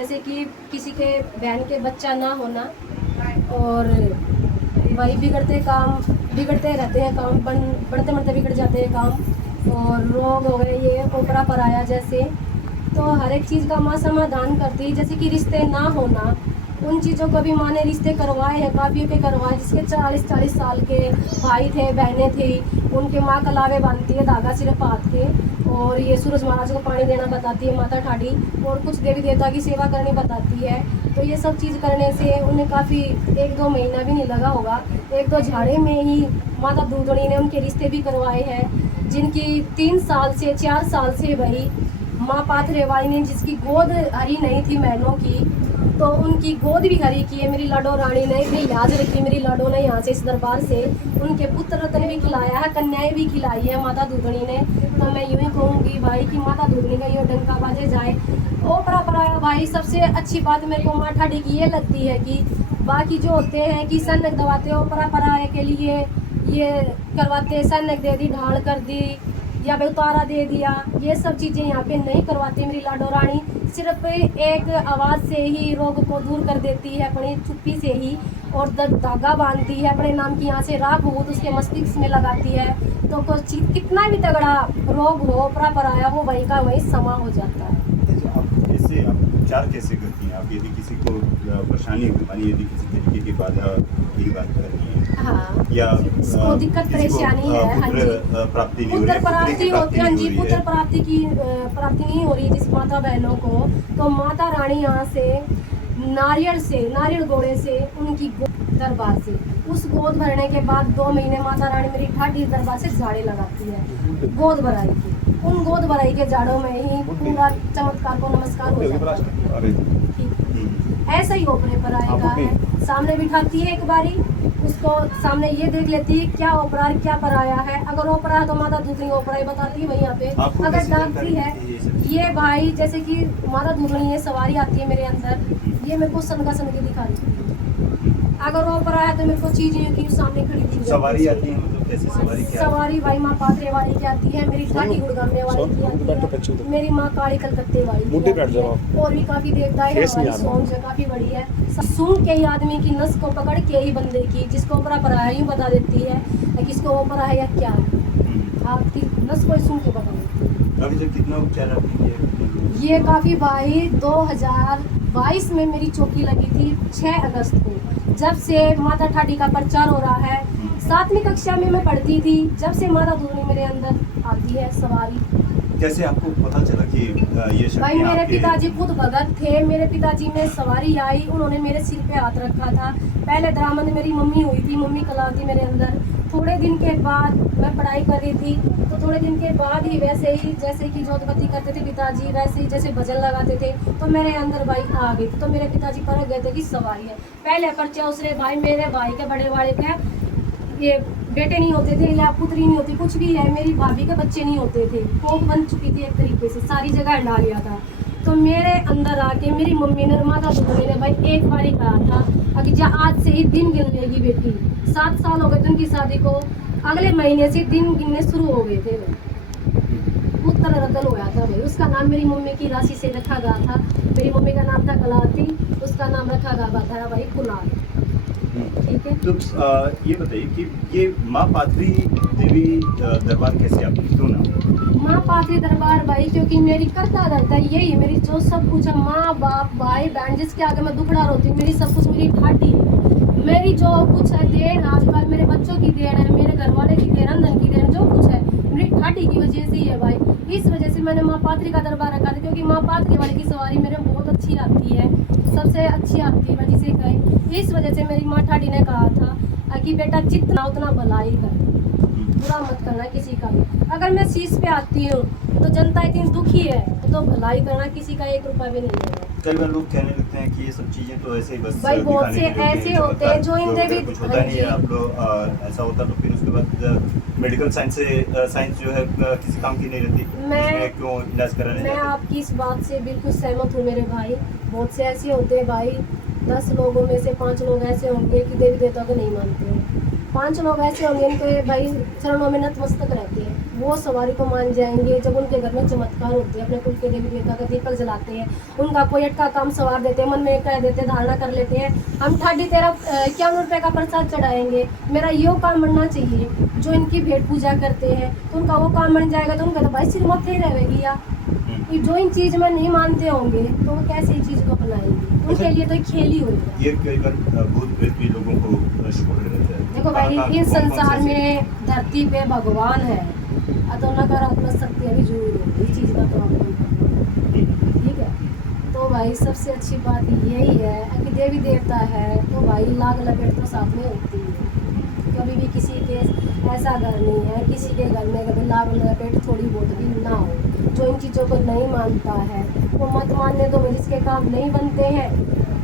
जैसे कि किसी के बहन के बच्चा ना होना, और भाई बिगड़ते रहते हैं काम, बढ़ते बढ़ते बिगड़ जाते हैं काम, और रोग हो गए, ये ओपरा पर आया जैसे, तो हर एक चीज़ का माँ समाधान करती है। जैसे कि रिश्ते ना होना, उन चीज़ों को भी माँ ने रिश्ते करवाए हैं, काफ़ियों के करवाए, जिसके 40-40 साल के भाई थे, बहनें थी, उनके माँ कलावे बांधती है धागा सिर्फ हाथ के, और ये सूरज महाराज को पानी देना बताती है माता ठाडी, और कुछ देवी देवता की सेवा करनी बताती है। तो ये सब चीज़ करने से उन्हें काफ़ी 1-2 महीना भी नहीं लगा होगा, 1-2 झाड़े में ही माता दूधनी ने उनके रिश्ते भी करवाए हैं, जिनकी 3 साल से 4 साल से भाई माँ पाथरेवाली ने जिसकी गोद हरी नहीं थी महीनों की, तो उनकी गोद भी हरी की है मेरी लाडो रानी ने, इतनी याद रखी मेरी लाडो ने यहाँ से, इस दरबार से। उनके पुत्र रत्न भी खिलाया है, कन्याएं भी खिलाई है माता दूधनी ने। तो मैं यूँ ही कहूँगी भाई कि माता दूधनी का ये डंका बाजे जाए। ओपरा पर आया भाई, सबसे अच्छी बात मेरे को माँ ठाडी की ये लगती है कि बाकी जो होते हैं कि सनक दबाते, ओपरा पर आए के लिए ये करवाते, सनक दे दी, ढाल कर दी, या फिर उतारा दे दिया, ये सब चीज़ें यहाँ पे नहीं करवाती मेरी लाडो रानी। सिर्फ एक आवाज़ से ही रोग को दूर कर देती है, अपनी चुप्पी से ही, और धागा बांधती है अपने नाम की, यहाँ से राख भूत उसके मस्तिष्क में लगाती है। तो कुछ कितना भी तगड़ा रोग हो, ओपरा पर आया, वो वहीं का वहीं समा हो जाता है। आप उपचार कैसे करती हैं? आप यदि किसी को परेशानी हो, मानिए यदि किसी तरीके की बाधा की बात करनी है, हाँ, या इसको दिक्कत परेशानी है, हाँ जी, प्राप्ति नहीं हो रही, पुत्र प्राप्ति होती है, हाँ जी, पुत्र प्राप्ति की प्राप्ति नहीं हो रही जिस माता बहनों को, तो माता रानी यहाँ से नारियल गोड़े से उनकी दरबार से उस गोद भरने के बाद 2 महीने माता रानी मेरी ठाडी दरबार से झाड़े लगाती है गोद भराई की। उन गोद भराई के झाड़ों में ही पूरा चमत्कार को नमस्कार हो जाता है। ठीक, ऐसा ही ओपरे पर आएगा है, सामने बिठाती है एक बारी, उसको सामने ये देख लेती है क्या ओपरा क्या पर आया है। अगर ओपरा है तो माता दूसरी ओपरा ही बताती है वहीं यहाँ पे। अगर डाकती है ये भाई, जैसे कि माता दूसरी ये सवारी आती है मेरे अंदर, ये मेरे को सन की दिखा रही है। अगर ओपरा है तो मेरे को चीजें की सामने खड़ी थी, सवारी आती है, मतलब कैसे सवारी? क्या सवारी भाई माँ पाथरेवाली की आती है, मेरी ठाडी गुड़गाने वाली की आती है, मेरी माँ काली कलकत्ते वाली की आती है, और भी काफी देवताएं हैं हमारी सोच है, काफी बड़ी है। सुन के ही आदमी की नस को पकड़ के ही बंदे की, जिसको ओपरा पर आया यूँ बता देती है किसको ओपरा है या क्या है, आपकी नस को ही सुन के बता देती है। अभी तक कितना उपचार आपने किया? ये काफी भाई 2022 में मेरी चौकी लगी थी 6 अगस्त को, जब से माता ठाडी का प्रचार हो रहा है। 7वीं कक्षा में मैं पढ़ती थी, जब से माता दूधनी मेरे अंदर आती है सवारी। कैसे आपको पता चला कि ये शक्ति भाई मेरे आपके? पिताजी खुद भगत थे, मेरे पिताजी में सवारी आई, उन्होंने मेरे सिर पे हाथ रखा था। पहले दामन मेरी मम्मी हुई थी, मम्मी कलावती मेरे अंदर। थोड़े दिन के बाद मैं पढ़ाई कर रही थी, तो थोड़े दिन के बाद ही वैसे ही जैसे कि जोतबत्ती करते थे पिताजी, वैसे ही जैसे भजन लगाते थे, तो मेरे अंदर भाई आ गई। तो मेरे पिताजी परख गए थे कि सवारी है। पहले पर्चा उसने भाई मेरे भाई के बड़े वाले के ये बेटे नहीं होते थे या पुत्री नहीं होती, कुछ भी है, मेरी भाभी के बच्चे नहीं होते थे, वो बन चुकी थी एक तरीके से, सारी जगह हंडा लिया था। तो मेरे अंदर आके मेरी मम्मी ने, माता दूधनी ने भाई एक बार ही कहा था कि जा आज से ही दिन गिन लेगी बेटी। 7 साल हो गए थे उनकी शादी को, अगले महीने से दिन गिनने शुरू हो गए थे। पुत्र रतन हुआ था भाई, उसका नाम मेरी मम्मी की राशि से रखा गया था। मेरी मम्मी का नाम था कलावती, उसका नाम रखा गया था भाई कुणाल। ठीक है, तो ये बताइए कि ये माँ पाथरी देवी दरबार कैसे आपने क्यों ना? माँ पाथरी दरबार भाई क्योंकि मेरी करता रहता है यही, मेरी जो सब कुछ है, माँ बाप भाई बहन, जिसके आगे मैं दुखड़ा रोती हूँ, मेरी सब कुछ मेरी ठाडी है। मेरी जो कुछ है देन आजकल मेरे बच्चों की देन है, मेरे घर वाले की देन, अंदर की देन, जो कुछ है मेरी ठाडी की वजह से ही है भाई। इस वजह से मैंने माँ पाथरी का दरबार रखा था, क्योंकि माँ पाथरी वाली की सवारी मेरे बहुत अच्छी आती है, सबसे अच्छी आती है, मैं जिसे कहें। इस वजह से मेरी माँ ठाडी ने कहा था कि बेटा जितना उतना भलाई कर, बुरा मत करना किसी का भी। अगर मैं शीश पे आती हूँ तो जनता इतनी दुखी है, तो भलाई करना किसी का 1 रुपया भी नहीं है। कई बार लोग कहने लगते हैं कि ये सब चीजें तो ऐसे ही बस भाई बहुत से दिखाने के लिए ऐसे होते हैं जो इनके भी कुछ होता नहीं है। आप लोग ऐसा होता तो फिर उसके बाद मेडिकल साइंस जो है किसी काम की नहीं रहती, इसमें क्यों इलाज कराने मैं जाते? आपकी इस बात से बिल्कुल सहमत हूँ मेरे भाई। बहुत से ऐसे होते हैं भाई, 10 लोगों में से 5 लोग ऐसे होंगे कि देवी देवता को नहीं मानते हैं। 5 लोग ऐसे होंगे इनके भाई चरणों में नतमस्तक रहते हैं, वो सवारी को मान जाएंगे। जब उनके घर में चमत्कार होते हैं, अपने कुल के देवी देवता का दीपक जलाते हैं, उनका कोई अटका काम सवार देते हैं, मन में कह देते, धारणा कर लेते हैं हम 51 रुपये का प्रसाद चढ़ाएंगे, मेरा यो काम बनना चाहिए। जो इनकी भेंट पूजा करते हैं तो उनका वो काम बन जाएगा, तो उनका तो भाई सिर मत्थे ही रहेगी। या जो इन चीज में नहीं मानते होंगे तो वो कैसे इस चीज को अपनाएंगे, उनके लिए तो खेल ही होगा। ये कई बार भूत प्रेत भी लोगों को छोड़ देते हैं। देखो भाई, इस संसार में धरती पे भगवान है, तो नकारात्मक शक्ति अभी जरूर होगी, इस चीज का तो आपको ठीक है। तो भाई सबसे अच्छी बात यही है कि देवी देवता है तो भाई लाग लपेट तो साथ में होती है। कभी भी किसी के ऐसा घर नहीं है, किसी के घर में कभी लाग लपेट थोड़ी बहुत भी ना हो। जो इन चीज़ों को नहीं मानता है वो मत मानने दो, जिसके काम नहीं बनते हैं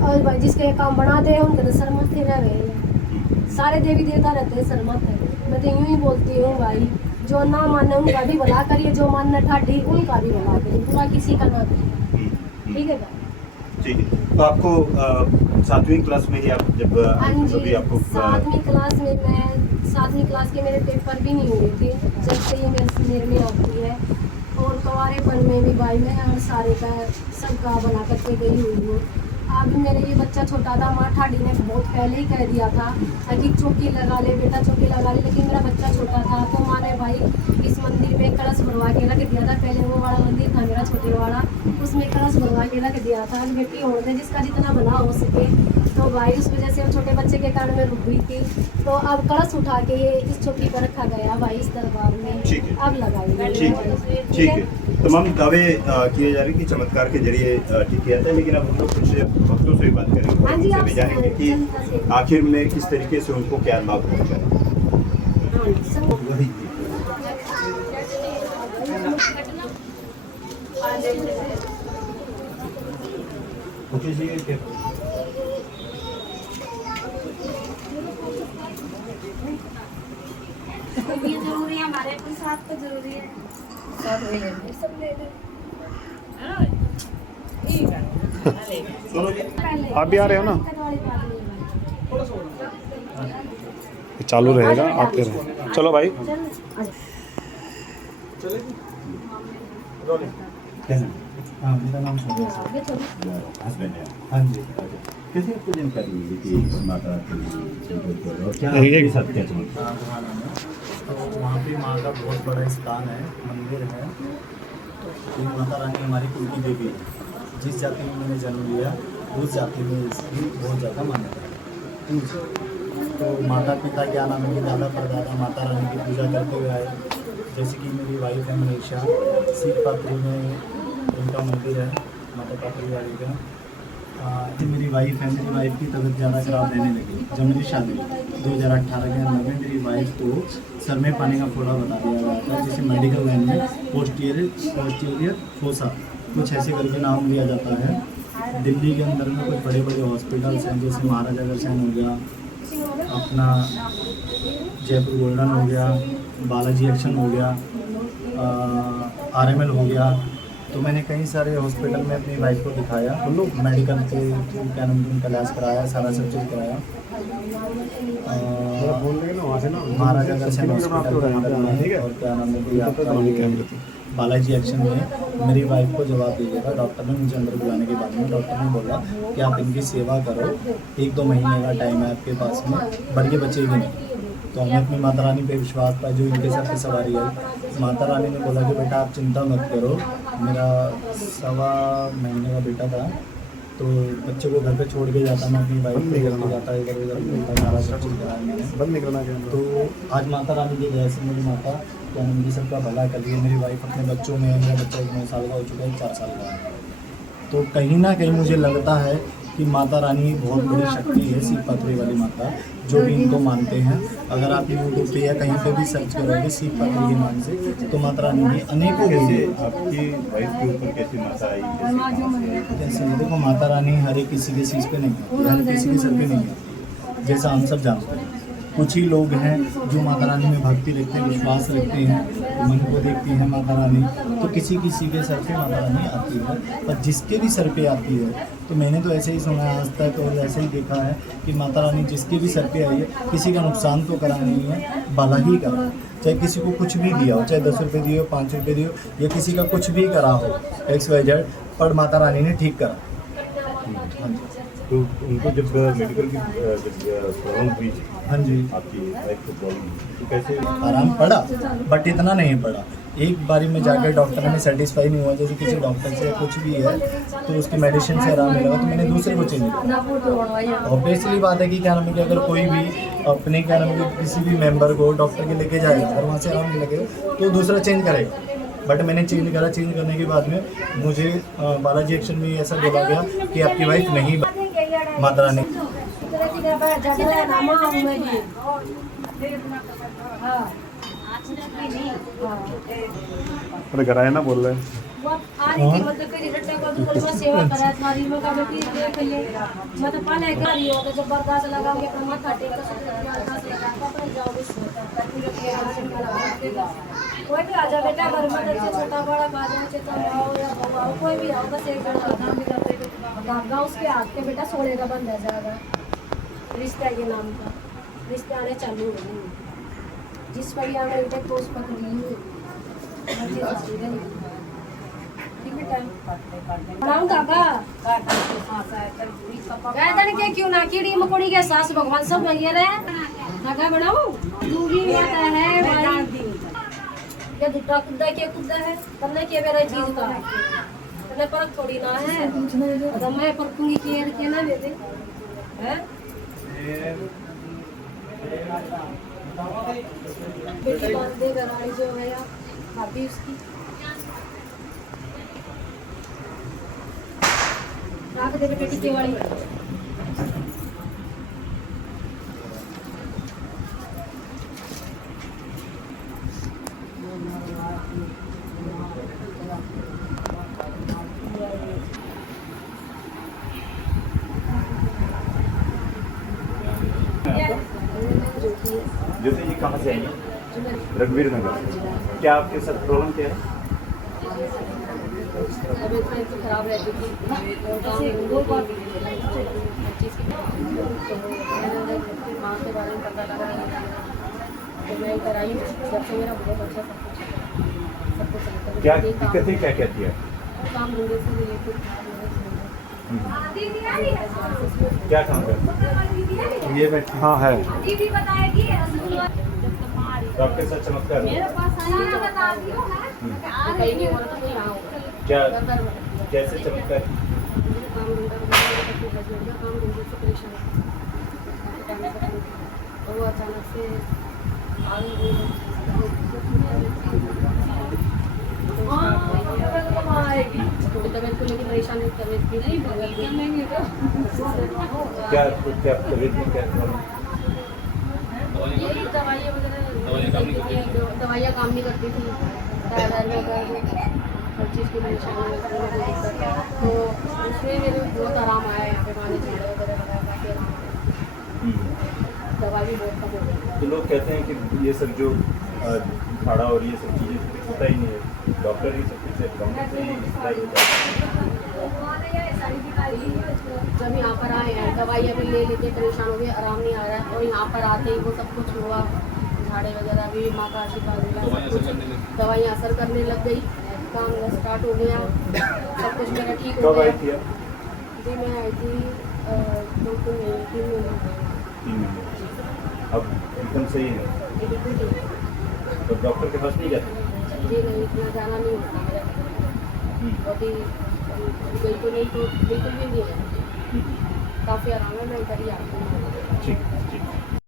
और भाई जिसके काम बनाते हैं उनके तो सर मत्थे रह गए हैं। सारे देवी देवता रहते हैं सर मत्थे। मैं तो यूँ ही बोलती हूँ भाई, जो ना माने उनका भी भला करिए, जो मानना ठाठी उनका भी भला करिए, पूरा किसी का ना करिए। ठीक है भाई? ठीक है। तो आपको 7वीं क्लास में ही आप जब अभी आपको 7वीं क्लास में, मैं 7वीं क्लास के मेरे पेपर भी नहीं हुए थे जब से ये मेरे में आती है। और कवारेपन में भी भाई मैं हर सारे का सबका बना करके गई हुई हूँ। अभी मेरे ये बच्चा छोटा था, माँ ठाडी ने बहुत पहले ही कह दिया था कि चौकी लगा ले बेटा, चौकी लगा ले, लेकिन मेरा बच्चा छोटा था तो माँ ने भाई इस मंदिर में कलश भरवा के रख दिया था। पहले वो वाला मंदिर था मेरा छोटे वाला, उसमें कलश भरवा के रख दिया था। बेटी होने थे जिसका जितना भला हो सके, तो भाई उस वजह से छोटे बच्चे के कारण मैं रुक गई थी। तो अब कलश उठा के ये इस चौकी पर रखा गया भाई इस दरबार में, अब लगाई। ठीक है। तमाम दावे किए जा रहे हैं कि चमत्कार के जरिए ठीक किया जाता है, लेकिन अब हम लोग कुछ भक्तों से भी बात करेंगे और उनसे भी जानेंगे कि आखिर में किस तरीके से उनको क्या लाभ पहुँचा है। ये जरूरी है, हमारे साथ तो जरूरी है। सब ले ले। आप भी आ रहे हो ना? चालू रहेगा, आते रहे। चलो भाई। हाँ, मेरा नाम हस्बैंड है। हाँ जी। कैसे आपको जानकारी मिली कि माता और क्या आपके साथ क्या चमत्कार? तो वहाँ पे माँ का बहुत बड़ा स्थान है, मंदिर है। तो माता रानी हमारी कुल की देवी है। जिस जाति में मैंने जन्म लिया उस जाति में इसकी बहुत ज़्यादा मान्यता है। तो माता पिता क्या नाम है, दादा परदादा माता रानी की पूजा करते हुए आए। जैसे कि मेरी वाइफ है मनीषा, सीख पात्री में उनका मंदिर है, माता पात्री वाली का। मेरी वाइफ है, मेरी वाइफ की तबीयत ज़्यादा खराब रहने लगी। जब मेरी शादी 2018 के अंदर में मेरी वाइफ को सर में पानी का फोड़ा बता दिया गया था, जिसे मेडिकल लाइन में पोस्टीरियर फोसा कुछ ऐसे करके नाम लिया जाता है। दिल्ली के अंदर में कुछ बड़े बड़े हॉस्पिटल्स हैं, जैसे महाराजा अग्रसेन हो गया, अपना जयपुर गोल्डन हो गया, बालाजी एक्शन हो गया, RML हो गया। तो मैंने कई सारे हॉस्पिटल में अपनी वाइफ को दिखाया, मेडिकल के थ्रू क्या नाम उनका इलाज कराया, सारा सब चीज़ कराया। महाराजा अग्रसेन हॉस्पिटल के अंदर में और क्या नाम है बालाजी एक्शन में मेरी वाइफ को जवाब दीजिएगा। डॉक्टर ने मुझे अंदर बुलाने के बाद में डॉक्टर ने बोला कि आप इनकी सेवा करो, 1-2 महीने का टाइम है आपके पास में, बड़े बच्चे भी नहीं। तो हमें अपनी माता रानी पे विश्वास था, जो इनके साथ सवारी है। माता रानी ने बोला कि बेटा आप चिंता मत करो, मेरा 1.25 महीने का बेटा था, तो बच्चे को घर पे छोड़ के जाता, मैं अपनी वाइफ को लेकर जाता, इधर उधर सारा सब चीज़ कराया मैंने, बंद निकलना चाहिए। तो आज माता रानी की दया से मेरी माता क्या उनकी सबका भला कर रही है। मेरी वाइफ अपने बच्चों में, मेरा बच्चा 9 साल का हो चुका है, 4 साल का है। तो कहीं ना कहीं मुझे लगता है कि माता रानी बहुत बड़ी शक्ति है, सीख पात्री वाली माता, जो भी इनको मानते हैं। अगर आप यूट्यूब पे या कहीं पे भी सर्च करोगे सीख पात्री के नाम से, तो माता रानी की अनेकों आपकी वाइफ के ऊपर कैसी माता आई? जैसे देखो, माता रानी हर एक किसी के शीश पे नहीं है, हर किसी के सर पे नहीं है, जैसा हम सब जानते हैं। कुछ ही लोग हैं जो माता रानी में भक्ति रखते हैं, विश्वास रखते हैं, मन को देखती हैं माता रानी, तो किसी किसी के सर पे माता रानी आती है, और जिसके भी सर पे आती है तो मैंने तो ऐसे ही सुना है आज तक और ऐसे ही देखा है कि माता रानी जिसके भी सर पे आई है किसी का नुकसान तो करा नहीं है, भला ही करा। चाहे किसी को कुछ भी दिया हो, चाहे 10 रुपये दिए हो, 5 रुपये दिए हो, या किसी का कुछ भी करा हो XYZ, पर माता रानी ने ठीक करा। हाँ जी, तो उनको जब मेडिकल की प्रॉब्लम हुई थी, हाँ जी, आपकी वाइफ को प्रॉब्लम हुई तो कैसे आराम पड़ा, बट इतना नहीं पड़ा। एक बारी में जाकर डॉक्टर में सेटिस्फाई नहीं हुआ, जैसे किसी डॉक्टर से कुछ भी है तो उसकी मेडिसिन से आराम नहीं लगा तो मैंने दूसरे को चेंज किया। ऑब्वियसली बात है कि क्या नाम है कि अगर कोई भी अपने क्या नाम है किसी भी मेंबर को डॉक्टर के लेके जाएगा, अगर वहाँ से आराम नहीं लगेगा तो दूसरा चेंज करेगा। बट मैंने चेंज करा, चेंज करने के बाद में मुझे बालाजी एक्शन में ऐसा बोला गया कि आपकी वाइफ नहीं माता रानी। अरे कराए ना बोल रहे हैं। वो आ रही थी मतलब कि रिटर्न का तो कोई सेवा करा थारी में का बेटी देख लिए मतलब पाले कर रही हो तो जब बर्दाश्त लगा के अपना माथा टेक कर बर्दाश्त लगा पापा जाओ बस कोई भी आ जा बेटा घर में से छोटा बड़ा बाजा से तो आओ या आओ कोई भी आओ बस एक जन काम भी करते गाँव उसके हाथ के बेटा सोने का बंद है जाएगा रिश्ते के नाम का रिश्ते आने चालू हो गए जिस परिवार में बेटे पोस पकड़ी के क्यों ना कीड़ी मकोड़ी के सास भगवान सब बनिए रहे धागा बनाओ दूरी माता है भाई ये दूटा कुत्ता के कुत्ता है करने के मेरा चीज का करने पर थोड़ी ना है तो मैं पर पूरी के ना बेटे हैं बेटी बांध दे गराड़ी जो है या भाभी उसकी रात दे बेटी के वाली जैसे ये कहाँ से आई रघुवीर नगर, क्या आपके साथ प्रॉब्लम क्या है? तबीयत खराब रहती थी माँ के बारे में पता लगा तो मैं कराई जब से मेरा बहुत अच्छा सब कुछ क्या दिक्कतें क्या क्या थी? काम धंधे से रिलेटेड क्या काम करते? ये बैठे हाँ है। तो आपके साथ चमत्कार हुआ? कहीं नहीं हो रहा तो यहाँ हो क्या कैसे चमत्कार? काम धंधे से परेशान तो वो अचानक से थोड़ी तबीयत को लेकर परेशान है, तबीयत भी नहीं क्या क्या तबीयत में क्या प्रॉब्लम? ये दवाइयाँ वगैरह दवाइयाँ काम नहीं करती थी, हर चीज़ की परेशानी तो उसमें मेरे बहुत आराम आया। यहाँ पे पानी झाड़े वगैरह लगाया काफ़ी आराम आया, दवा भी बहुत कम हो गई। तो लोग कहते हैं कि ये सब जो झाड़ा और ये सब चीज़ें होता ही नहीं है, डॉक्टर ही सब कुछ जब यहाँ पर आए हैं दवाइयाँ भी ले लेके परेशान हो गए, आराम नहीं आ रहा है और यहाँ पर आते ही वो सब कुछ हुआ, झाड़े वगैरह भी माँ का आशीर्वाद मिला, सब कुछ दवाइयाँ असर करने लग गई, काम स्टार्ट हो गया, सब कुछ मेरा ठीक हो गया। जी मैं आई थी 2-3 महीने। अब एकदम सही है बिल्कुल ठीक। तो डॉक्टर के पास नहीं जाते? जी नहीं, इतना जाना नहीं होता मेरा, अभी बिल्कुल नहीं तो बिल्कुल भी नहीं है, काफ़ी आराम है, मैं इधर ही आती हूँ। ठीक ठीक।